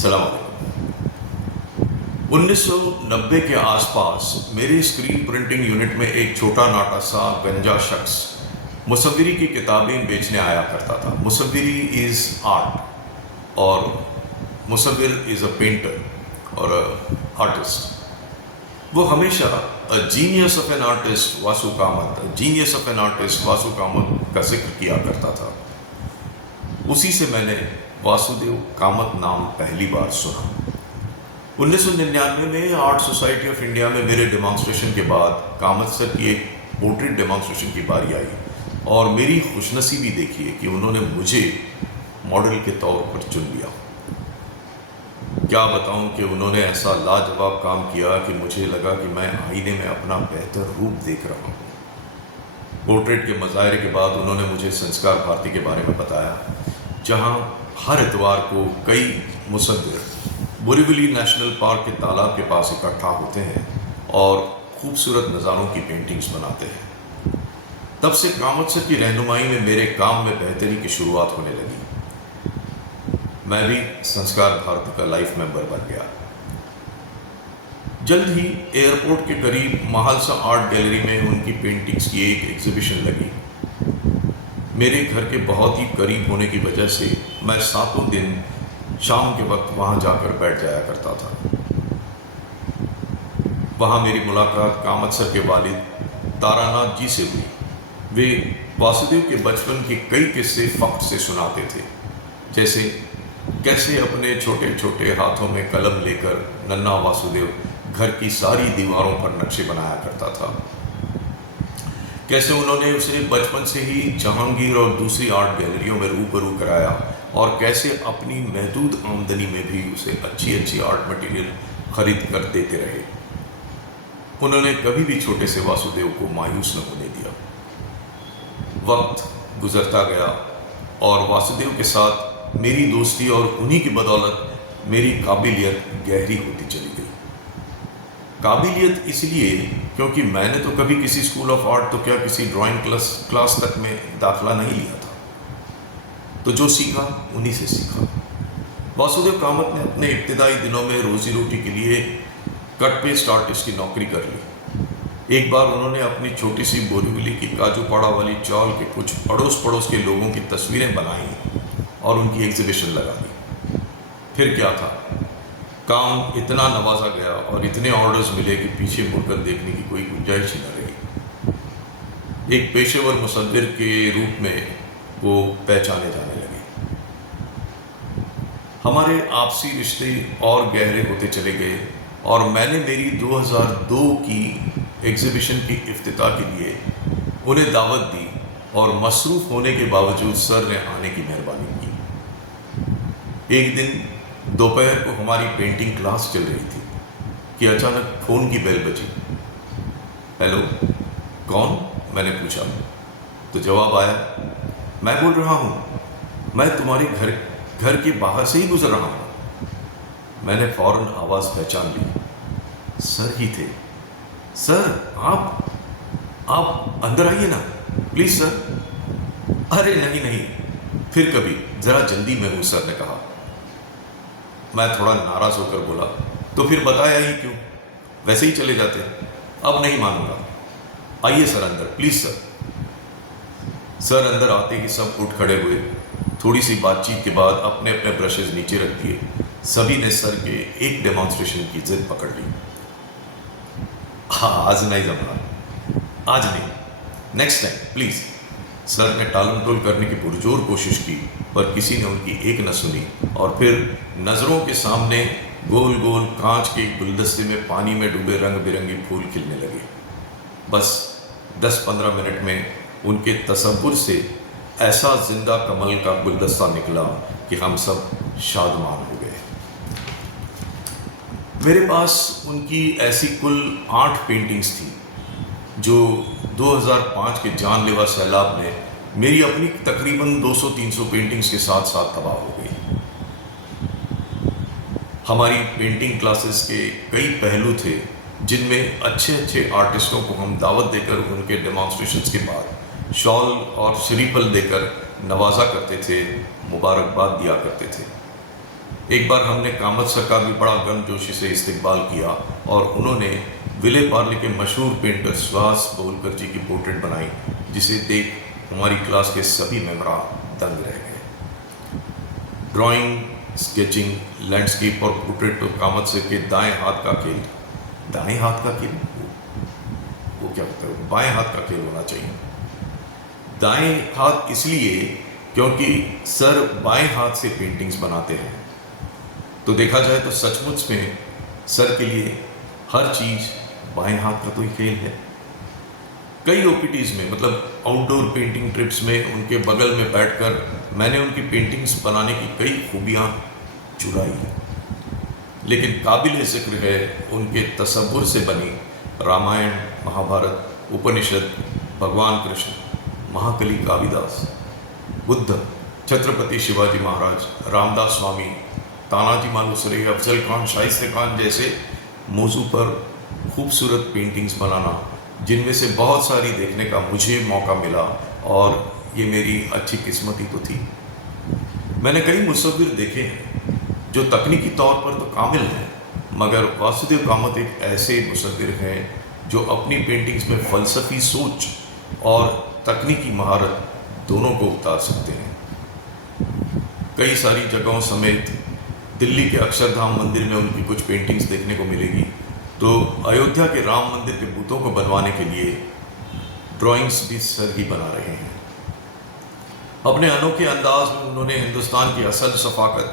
सलाम अलैकुम। 1990 के आसपास मेरे स्क्रीन प्रिंटिंग यूनिट में एक छोटा नाटा सा गंजा शख्स मुसव्विरी की किताबें बेचने आया करता था। मुसव्विरी इज़ आर्ट और मुसव्विर इज़ अ पेंटर और आर्टिस्ट। वो हमेशा genius of an artist Vasu Kamat, genius of an artist Vasu Kamat का जिक्र किया करता था। उसी से मैंने वासुदेव कामत नाम पहली बार सुना। 1999 में आर्ट सोसाइटी ऑफ इंडिया में मेरे डेमॉन्स्ट्रेशन के बाद कामत सर की एक पोर्ट्रेट डेमॉन्स्ट्रेशन की बारी आई और मेरी खुशनसीबी देखिए कि उन्होंने मुझे मॉडल के तौर पर चुन लिया। क्या बताऊं कि उन्होंने ऐसा लाजवाब काम किया कि मुझे लगा कि मैं आईने में अपना बेहतर रूप देख रहा हूं। पोर्ट्रेट के मुजाहरे के बाद उन्होंने मुझे संस्कार भारती के बारे में बताया, जहां हर इतवार को कई मुसव्विर बोरीवली नेशनल पार्क के तालाब के पास इकट्ठा होते हैं और खूबसूरत नज़ारों की पेंटिंग्स बनाते हैं। तब से कामत सर की रहनुमाई में मेरे काम में बेहतरी की शुरुआत होने लगी। मैं भी संस्कार भारती का लाइफ मेंबर बन गया। जल्द ही एयरपोर्ट के करीब महालसा आर्ट गैलरी में उनकी पेंटिंग्स की एक एग्जीबिशन लगी। मेरे घर के बहुत ही करीब होने की वजह से मैं सातों दिन शाम के वक्त वहाँ जाकर बैठ जाया करता था। वहाँ मेरी मुलाकात कामत सर के वालिद तारानाथ जी से हुई। वे वासुदेव के बचपन के कई किस्से फख्र से सुनाते थे, जैसे कैसे अपने छोटे छोटे हाथों में कलम लेकर नन्हा वासुदेव घर की सारी दीवारों पर नक्शे बनाया करता था। कैसे उन्होंने उसे बचपन से ही जहांगीर और दूसरी आर्ट गैलरियों में रूबरू कराया और कैसे अपनी महदूद आमदनी में भी उसे अच्छी अच्छी आर्ट मटेरियल खरीद कर देते रहे। उन्होंने कभी भी छोटे से वासुदेव को मायूस न होने दिया। वक्त गुजरता गया और वासुदेव के साथ मेरी दोस्ती और उन्हीं की बदौलत मेरी काबिलियत गहरी होती चली गई। काबिलियत इसलिए क्योंकि मैंने तो कभी किसी स्कूल ऑफ आर्ट तो क्या किसी ड्राइंग क्लास तक में दाखिला नहीं लिया था, तो जो सीखा उन्हीं से सीखा। वासुदेव कामत ने अपने इब्तिदाई दिनों में रोजी रोटी के लिए कट पेस्ट आर्टिस्ट की नौकरी कर ली। एक बार उन्होंने अपनी छोटी सी बोरीवली की काजूपाड़ा वाली चौल के कुछ पड़ोस के लोगों की तस्वीरें बनाई और उनकी एग्जीबिशन लगा दी। फिर क्या था, काम इतना नवाजा गया और इतने ऑर्डर्स मिले कि पीछे मुड़कर देखने की कोई गुंजाइश ही न रही। एक पेशेवर मुसव्विर के रूप में वो पहचाने जाने लगे। हमारे आपसी रिश्ते और गहरे होते चले गए और मैंने मेरी 2002 की एग्जीबिशन की इफ्तिताह के लिए उन्हें दावत दी और मसरूफ़ होने के बावजूद सर ने आने की मेहरबानी की। एक दिन दोपहर को हमारी पेंटिंग क्लास चल रही थी कि अचानक फ़ोन की बेल बजी। हेलो, कौन? मैंने पूछा तो जवाब आया, मैं बोल रहा हूँ, मैं तुम्हारे घर के बाहर से ही गुजर रहा हूँ। मैंने फ़ौरन आवाज़ पहचान ली। सर ही थे। सर आप अंदर आइए ना प्लीज़ सर। अरे नहीं, फिर कभी, ज़रा जल्दी में हूँ सर ने कहा। मैं थोड़ा नाराज़ होकर बोला, तो फिर बताया ही क्यों, वैसे ही चले जाते। अब नहीं मानूंगा, आइए सर अंदर प्लीज़ सर। सर अंदर आते ही सब उठ खड़े हुए। थोड़ी सी बातचीत के बाद अपने अपने ब्रशेज नीचे रख दिए। सभी ने सर के एक डेमॉन्स्ट्रेशन की जिद पकड़ ली। हाँ, आज नहीं जमना, आज नहीं, नेक्स्ट टाइम प्लीज़। सर ने टालम टोल करने की पुरजोर कोशिश की पर किसी ने उनकी एक न सुनी और फिर नज़रों के सामने गोल गोल कांच के गुलदस्ते में पानी में डूबे रंग बिरंगे फूल खिलने लगे। बस 10-15 मिनट में उनके तसव्वुर से ऐसा जिंदा कमल का गुलदस्ता निकला कि हम सब शादमान हो गए। मेरे पास उनकी ऐसी कुल 8 पेंटिंग्स थी जो 2005 के जानलेवा सैलाब में मेरी अपनी तकरीबन 200-300 पेंटिंग्स के साथ साथ तबाह हो गई। हमारी पेंटिंग क्लासेस के कई पहलू थे जिनमें अच्छे आर्टिस्टों को हम दावत देकर उनके डेमॉन्स्ट्रेशंस के बाद शॉल और शरीफल देकर नवाजा करते थे, मुबारकबाद दिया करते थे। एक बार हमने कामत सर का भी बड़ा गर्मजोशी से इस्तकबाल किया और उन्होंने विले पार्ले के मशहूर पेंटर सुहास बोलकर जी की पोर्ट्रेट बनाई, जिसे देख हमारी क्लास के सभी मेंबरान दंग रह गए। ड्राइंग, स्केचिंग, लैंडस्केप और पोर्ट्रेट तो कामत सर के दाएं हाथ का खेल। दाएं हाथ का खेल वो क्या होता है? बाएं हाथ का खेल होना चाहिए। दाएं हाथ इसलिए क्योंकि सर बाएं हाथ से पेंटिंग्स बनाते हैं। तो देखा जाए तो सचमुच में सर के लिए हर चीज़ बाएं हाथ का तो ही खेल है। कई ओपीटीज़ में, मतलब आउटडोर पेंटिंग ट्रिप्स में, उनके बगल में बैठकर मैंने उनकी पेंटिंग्स बनाने की कई खूबियाँ चुराई, लेकिन काबिल ज़िक्र है उनके तसव्वुर से बनी रामायण, महाभारत, उपनिषद, भगवान कृष्ण, महाकली कालिदास, बुद्ध, छत्रपति शिवाजी महाराज, रामदास स्वामी, तानाजी मालुसरे, अफजल खान, शाइस्ते खान जैसे मौजू पर खूबसूरत पेंटिंग्स बनाना, जिनमें से बहुत सारी देखने का मुझे मौका मिला और ये मेरी अच्छी किस्मत ही तो थी। मैंने कई मुसव्विर देखे हैं जो तकनीकी तौर पर तो कामिल हैं, मगर वासुदेव कामत एक ऐसे मुसव्विर हैं जो अपनी पेंटिंग्स में फ़लसफ़ी सोच और तकनीकी महारत दोनों को उतार सकते हैं। कई सारी जगहों समेत दिल्ली के अक्षरधाम मंदिर में उनकी कुछ पेंटिंग्स देखने को मिलेगी। तो अयोध्या के राम मंदिर के बुतों को बनवाने के लिए ड्राइंग्स भी सर ही बना रहे हैं। अपने अनोखे अंदाज में उन्होंने हिंदुस्तान की असल सफाकत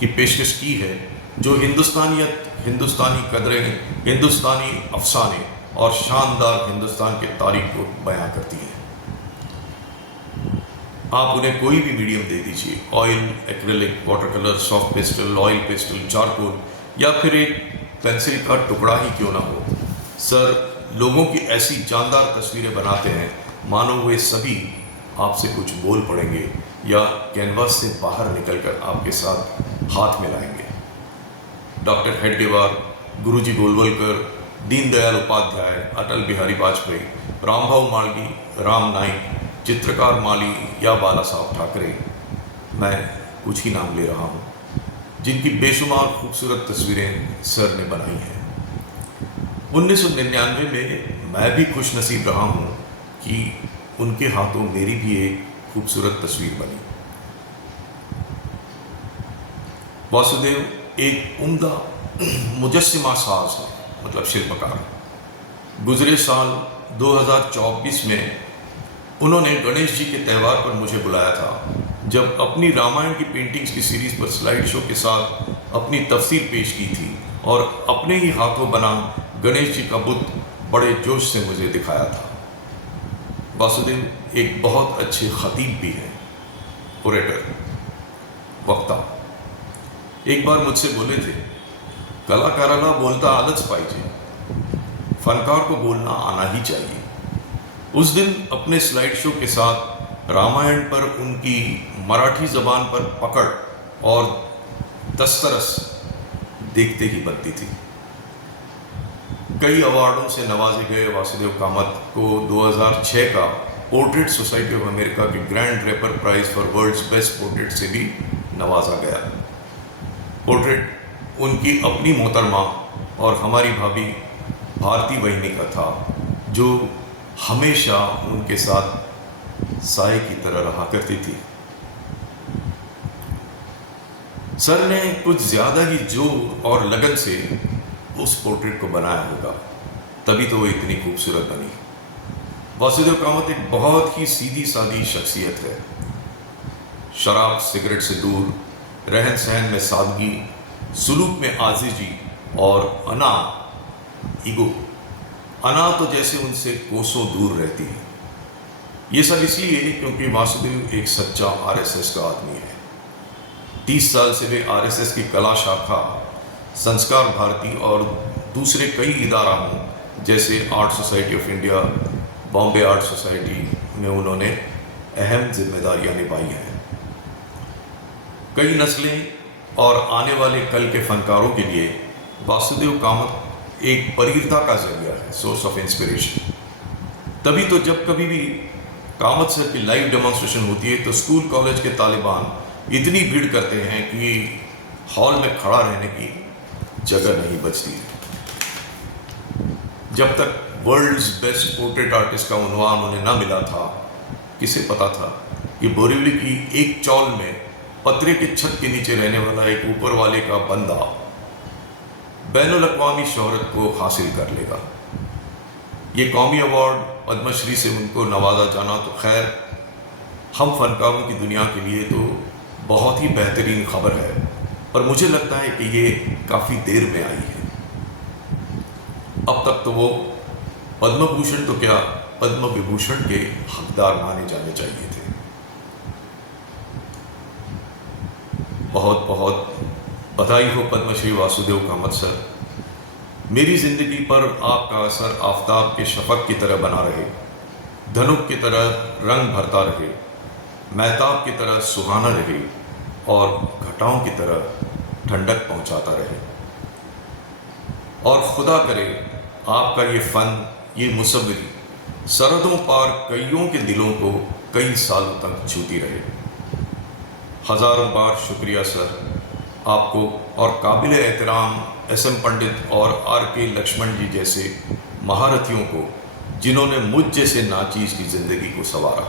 की पेशकश की है, जो हिंदुस्तानियत, हिंदुस्तानी कदरें, हिंदुस्तानी अफसाने और शानदार हिंदुस्तान के तारीख को बयां करती है। आप उन्हें कोई भी मीडियम दे दीजिए, oil, acrylic, water colour, soft pastel, oil pastel, charcoal या फिर एक पेंसिल का टुकड़ा ही क्यों ना हो, सर लोगों की ऐसी जानदार तस्वीरें बनाते हैं मानो वे सभी आपसे कुछ बोल पड़ेंगे या कैनवास से बाहर निकलकर आपके साथ हाथ मिलाएंगे। डॉक्टर हेडगेवार, गुरुजी गोलवलकर, दीनदयाल उपाध्याय, अटल बिहारी वाजपेयी, रामभाऊ माळगी, राम नाईक, चित्रकार माली या बाला साहब ठाकरे, मैं कुछ ही नाम ले रहा हूँ, जिनकी बेशुमार खूबसूरत तस्वीरें सर ने बनाई हैं। 1999 में मैं भी खुश नसीब रहा हूँ कि उनके हाथों मेरी भी एक खूबसूरत तस्वीर बनी। वासुदेव एक उम्दा मुजस्सिमा साज है, मतलब शिल्पकार। गुजरे साल 2024 में उन्होंने गणेश जी के त्यौहार पर मुझे बुलाया था, जब अपनी रामायण की पेंटिंग्स की सीरीज पर स्लाइड शो के साथ अपनी तफसीर पेश की थी और अपने ही हाथों बना गणेश जी का बुत बड़े जोश से मुझे दिखाया था। वासुदेव एक बहुत अच्छे खतीब भी हैं, ओरेटर, वक्ता। एक बार मुझसे बोले थे, कलाकाराला बोलता आलंच पाहिजे, फनकार को बोलना आना ही चाहिए। उस दिन अपने स्लाइड शो के साथ रामायण पर उनकी मराठी ज़बान पर पकड़ और दस्तरस देखते ही बनती थी। कई अवार्डों से नवाजे गए वासुदेव कामत को 2006 का पोर्ट्रेट सोसाइटी ऑफ अमेरिका के Grand Draper Prize for world's best portrait से भी नवाजा गया। पोर्ट्रेट उनकी अपनी मोहतरमा और हमारी भाभी भारती वहिनी का था, जो हमेशा उनके साथ साए की तरह रहा करती थी। सर ने कुछ ज़्यादा ही जोर और लगन से उस पोर्ट्रेट को बनाया होगा, तभी तो वो इतनी खूबसूरत बनी। वासुदेव कामत एक बहुत ही सीधी सादी शख्सियत है। शराब सिगरेट से दूर, रहन सहन में सादगी, सुलूक में आजिजी और ईगो तो जैसे उनसे कोसों दूर रहती है। ये सब इसलिए क्योंकि वासुदेव एक सच्चा आरएसएस का आदमी है। 30 साल से वे आरएसएस की कला शाखा, संस्कार भारती और दूसरे कई इदारों जैसे art society of India, Bombay art society में उन्होंने अहम जिम्मेदारियां निभाई हैं। कई नस्लें और आने वाले कल के फनकारों के लिए वासुदेव कामत एक परीरता का जरिया है, सोर्स ऑफ इंस्पिरेशन। तभी तो जब कभी भी कामत सर की लाइव डेमोन्स्ट्रेशन होती है तो स्कूल कॉलेज के तालिबान इतनी भीड़ करते हैं कि हॉल में खड़ा रहने की जगह नहीं बचती। जब तक वर्ल्ड्स बेस्ट पोर्ट्रेट आर्टिस्ट का उन्वान उन्हें न मिला था, किसे पता था कि बोरिवली की एक चौल में पतरे के छत के नीचे रहने वाला एक ऊपर वाले का बंदा बैनुल अक़वामी शोहरत को हासिल कर लेगा। ये कौमी अवार्ड पद्मश्री से उनको नवाजा जाना तो खैर हम फनकारों की दुनिया के लिए तो बहुत ही बेहतरीन खबर है, पर मुझे लगता है कि ये काफ़ी देर में आई है। अब तक तो वो पद्म भूषण तो क्या पद्म विभूषण के हकदार माने जाने चाहिए थे। बहुत बहुत बधाई हो पद्मश्री वासुदेव कामत सर। मेरी ज़िंदगी पर आपका असर आफताब के शफक की तरह बना रहे, धनुक की तरह रंग भरता रहे, महताब की तरह सुहाना रहे और घटाओं की तरह ठंडक पहुंचाता रहे। और खुदा करे आपका ये फ़न, ये मुसव्विरी सरहदों पार कईयों के दिलों को कई सालों तक छूती रहे। हज़ारों बार शुक्रिया सर आपको और काबिल एहतराम एस.एम. पंडित और आर.के. लक्ष्मण जी जैसे महारथियों को, जिन्होंने मुझ जैसे नाचीज़ की ज़िंदगी को संवारा।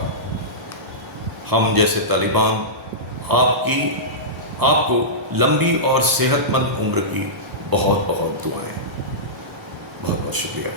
हम जैसे तालिबान आपको लंबी और सेहतमंद उम्र की बहुत बहुत दुआएं। बहुत बहुत शुक्रिया।